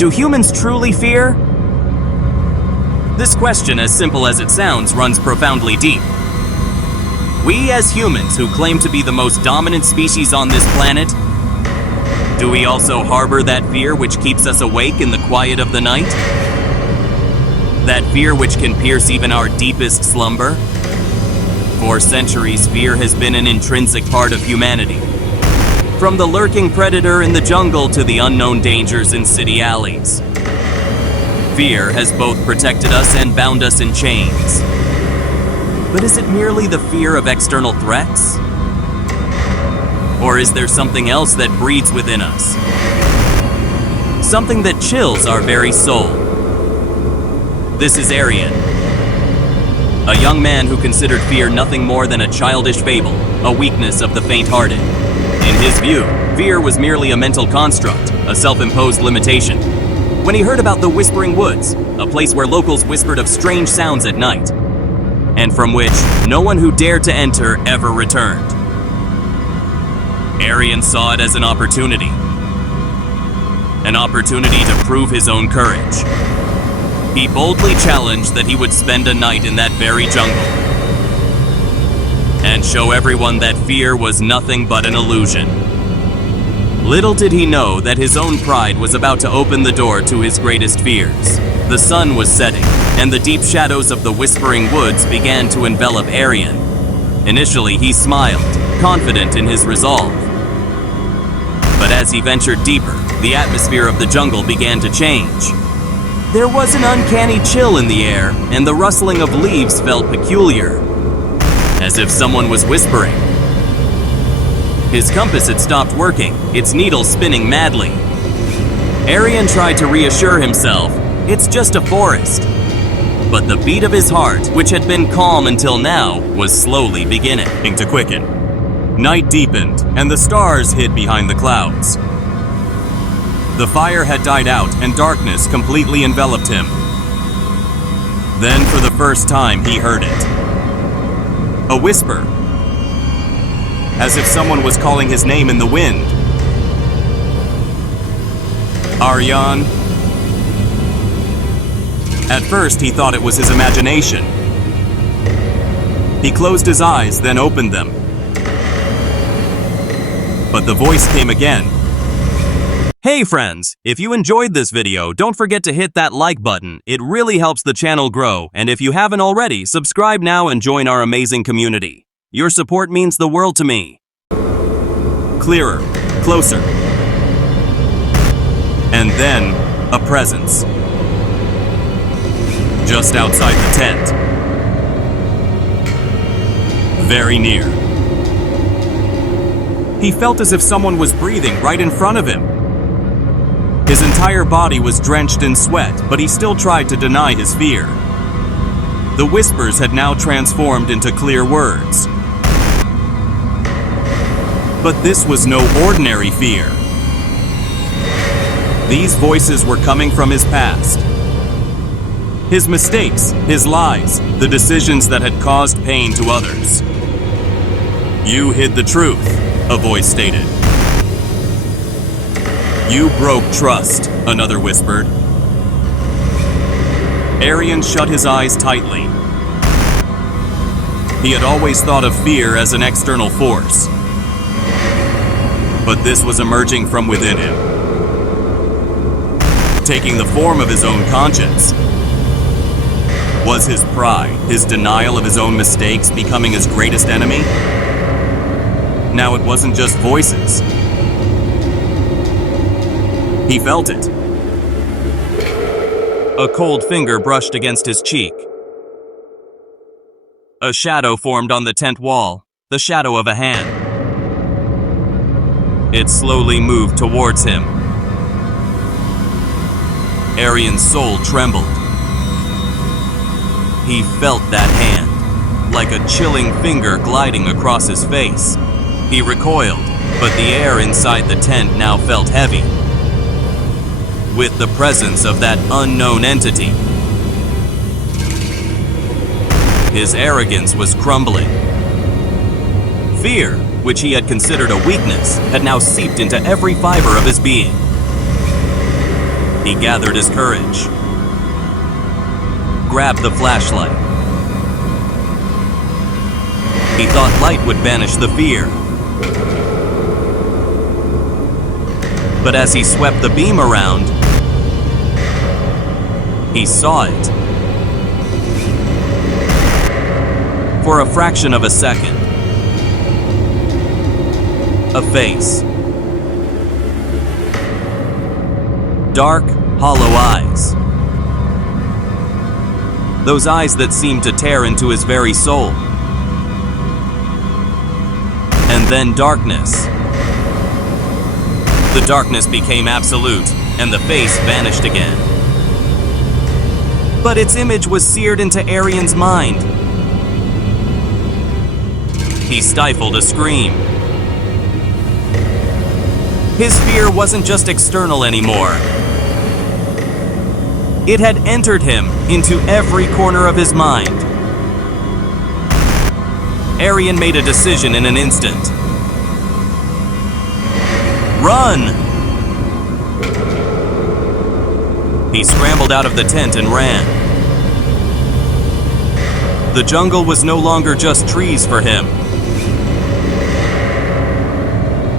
Do humans truly fear? This question, as simple as it sounds, runs profoundly deep. We as humans, who claim to be the most dominant species on this planet, do we also harbor that fear which keeps us awake in the quiet of the night? That fear which can pierce even our deepest slumber? For centuries, fear has been an intrinsic part of humanity. From the lurking predator in the jungle to the unknown dangers in city alleys. Fear has both protected us and bound us in chains. But is it merely the fear of external threats? Or is there something else that breeds within us? Something that chills our very soul. This is Aryan, a young man who considered fear nothing more than a childish fable, a weakness of the faint-hearted. In his view, fear was merely a mental construct, a self-imposed limitation. When he heard about the Whispering Woods, a place where locals whispered of strange sounds at night, and from which no one who dared to enter ever returned, Aryan saw it as an opportunity to prove his own courage. He boldly challenged that he would spend a night in that very jungle and show everyone that fear was nothing but an illusion. Little did he know that his own pride was about to open the door to his greatest fears. The sun was setting, and the deep shadows of the Whispering Woods began to envelop Aryan. Initially, he smiled, confident in his resolve. But as he ventured deeper, the atmosphere of the jungle began to change. There was an uncanny chill in the air, and the rustling of leaves felt peculiar, as if someone was whispering. His compass had stopped working, its needle spinning madly. Aryan tried to reassure himself, it's just a forest. But the beat of his heart, which had been calm until now, was slowly beginning to quicken. Night deepened, and the stars hid behind the clouds. The fire had died out, and darkness completely enveloped him. Then, for the first time, he heard it. A whisper, as if someone was calling his name in the wind. Aryan. At first, he thought it was his imagination. He closed his eyes, then opened them. But the voice came again. Hey friends, if you enjoyed this video, don't forget to hit that like button. It really helps the channel grow, and if you haven't already, subscribe now and join our amazing community. Your support means the world to me. Clearer, closer. And then, a presence. Just outside the tent. Very near. He felt as if someone was breathing right in front of him. His entire body was drenched in sweat, but he still tried to deny his fear. The whispers had now transformed into clear words. But this was no ordinary fear. These voices were coming from his past. His mistakes, his lies, the decisions that had caused pain to others. You hid the truth, a voice stated. You broke trust, another whispered. Aryan shut his eyes tightly. He had always thought of fear as an external force. But this was emerging from within him, taking the form of his own conscience. Was his pride, his denial of his own mistakes, becoming his greatest enemy? Now it wasn't just voices. He felt it. A cold finger brushed against his cheek. A shadow formed on the tent wall, the shadow of a hand. It slowly moved towards him. Aryan's soul trembled. He felt that hand, like a chilling finger gliding across his face. He recoiled, but the air inside the tent now felt heavy, with the presence of that unknown entity. His arrogance was crumbling. Fear, which he had considered a weakness, had now seeped into every fiber of his being. He gathered his courage, grabbed the flashlight. He thought light would banish the fear. But as he swept the beam around, he saw it. For a fraction of a second, a face. Dark, hollow eyes. Those eyes that seemed to tear into his very soul. And then darkness. The darkness became absolute, and the face vanished again. But its image was seared into Aryan's mind. He stifled a scream. His fear wasn't just external anymore. It had entered him into every corner of his mind. Aryan made a decision in an instant. Run! He scrambled out of the tent and ran. The jungle was no longer just trees for him.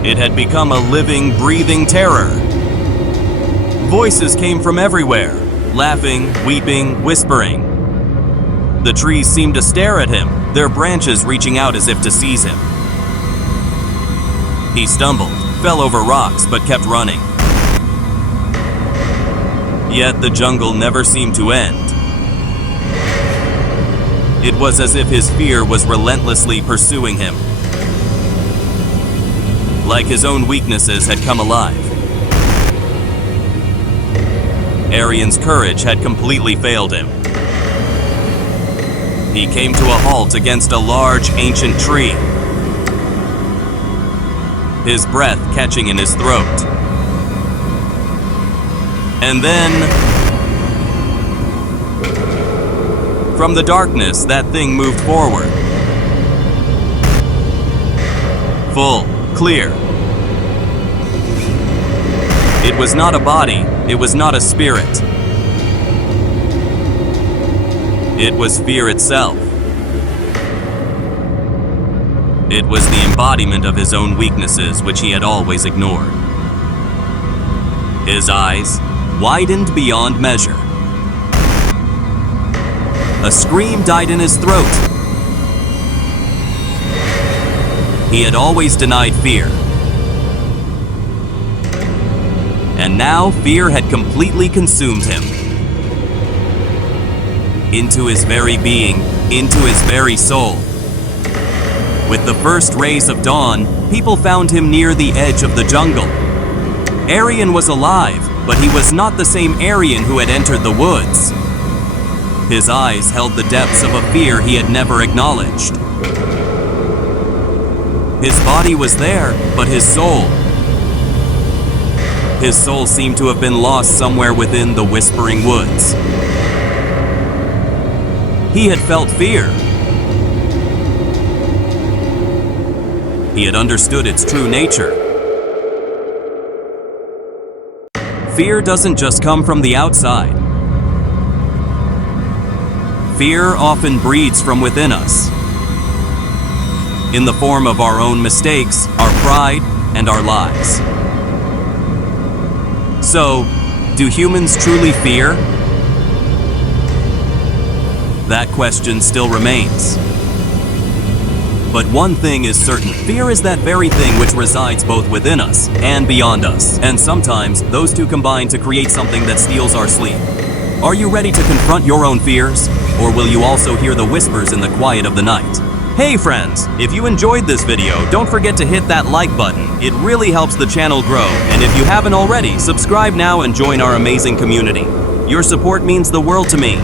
It had become a living, breathing terror. Voices came from everywhere, laughing, weeping, whispering. The trees seemed to stare at him, their branches reaching out as if to seize him. He stumbled, fell over rocks, but kept running. Yet the jungle never seemed to end. It was as if his fear was relentlessly pursuing him. Like his own weaknesses had come alive. Aryan's courage had completely failed him. He came to a halt against a large, ancient tree, his breath catching in his throat. And then, from the darkness, that thing moved forward. Full, clear. It was not a body, it was not a spirit. It was fear itself. It was the embodiment of his own weaknesses, which he had always ignored. His eyes widened beyond measure. A scream died in his throat. He had always denied fear. And now fear had completely consumed him. Into his very being, into his very soul. With the first rays of dawn, people found him near the edge of the jungle. Aryan was alive, but he was not the same Aryan who had entered the woods. His eyes held the depths of a fear he had never acknowledged. His body was there, but his soul seemed to have been lost somewhere within the whispering woods. He had felt fear. He had understood its true nature. Fear doesn't just come from the outside. Fear often breeds from within us, in the form of our own mistakes, our pride, and our lies. So, do humans truly fear? That question still remains. But one thing is certain, fear is that very thing which resides both within us and beyond us. And sometimes, those two combine to create something that steals our sleep. Are you ready to confront your own fears? Or will you also hear the whispers in the quiet of the night? Hey friends, if you enjoyed this video, don't forget to hit that like button. It really helps the channel grow. And if you haven't already, subscribe now and join our amazing community. Your support means the world to me.